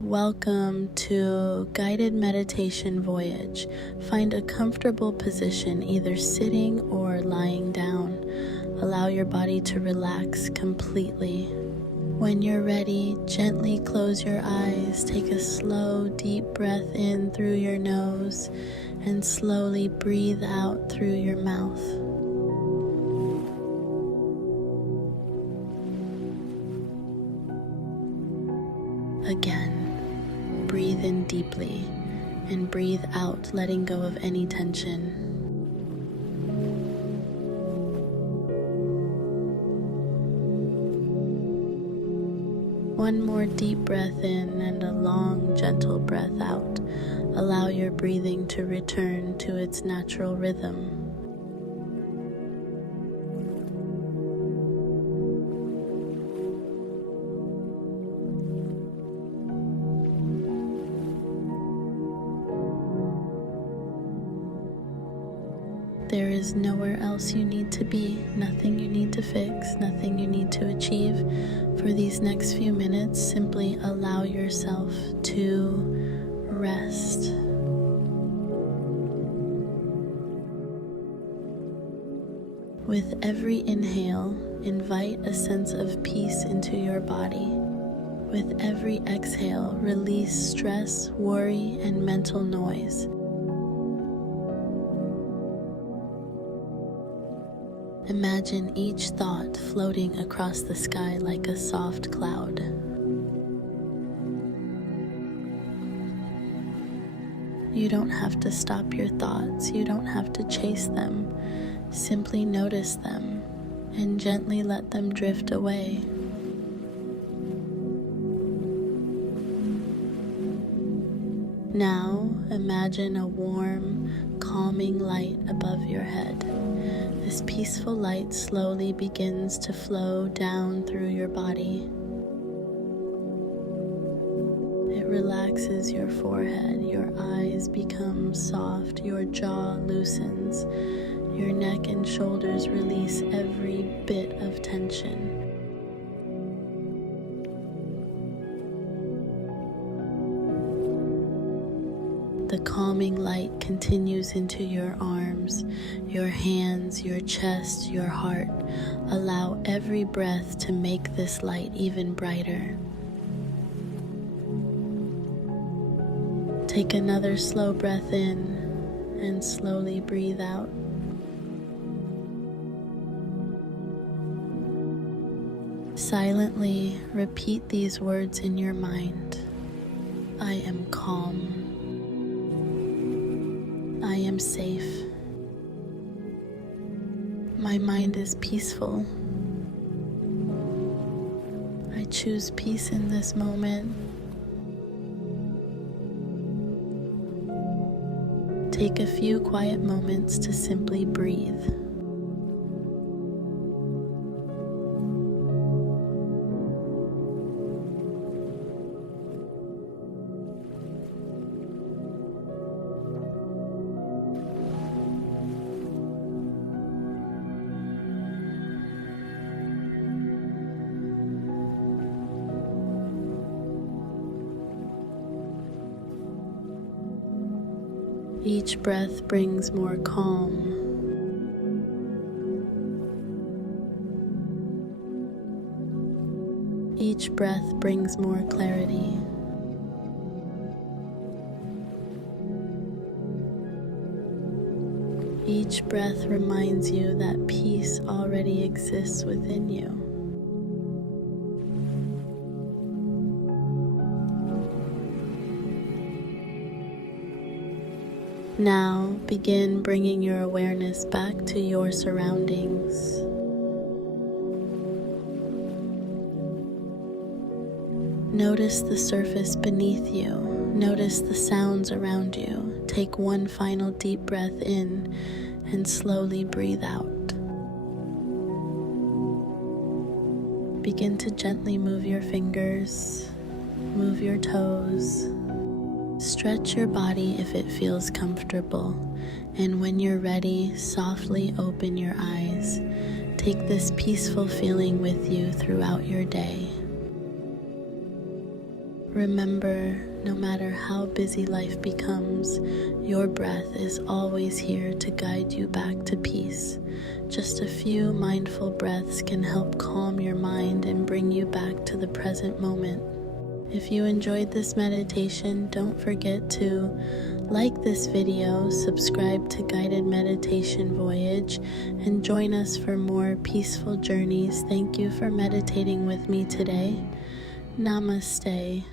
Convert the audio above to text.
Welcome to Guided Meditation Voyage. Find a comfortable position, either sitting or lying down. Allow your body to relax completely. When you're ready, gently close your eyes. Take a slow, deep breath in through your nose and slowly breathe out through your mouth. Again, breathe in deeply and breathe out, letting go of any tension. One more deep breath in and a long, gentle breath out. Allow your breathing to return to its natural rhythm. There is nowhere else you need to be, nothing you need to fix, nothing you need to achieve. For these next few minutes, simply allow yourself to rest. With every inhale, invite a sense of peace into your body. With every exhale, release stress, worry, and mental noise. Imagine each thought floating across the sky like a soft cloud. You don't have to stop your thoughts, you don't have to chase them. Simply notice them and gently let them drift away. Now imagine a warm, calming light above your head. This peaceful light slowly begins to flow down through your body. It relaxes your forehead, your eyes become soft, your jaw loosens, your neck and shoulders release every bit of tension. The calming light continues into your arms, your hands, your chest, your heart. Allow every breath to make this light even brighter. Take another slow breath in and slowly breathe out. Silently repeat these words in your mind. I am calm. I am safe. My mind is peaceful. I choose peace in this moment. Take a few quiet moments to simply breathe. Each breath brings more calm. Each breath brings more clarity. Each breath reminds you that peace already exists within you. Now begin bringing your awareness back to your surroundings. Notice the surface beneath you. Notice the sounds around you. Take one final deep breath in and slowly breathe out. Begin to gently move your fingers, move your toes. Stretch your body if it feels comfortable, and when you're ready, softly open your eyes. Take this peaceful feeling with you throughout your day. Remember, no matter how busy life becomes, your breath is always here to guide you back to peace. Just a few mindful breaths can help calm your mind and bring you back to the present moment. If you enjoyed this meditation, don't forget to like this video, subscribe to Guided Meditation Voyage, and join us for more peaceful journeys. Thank you for meditating with me today. Namaste.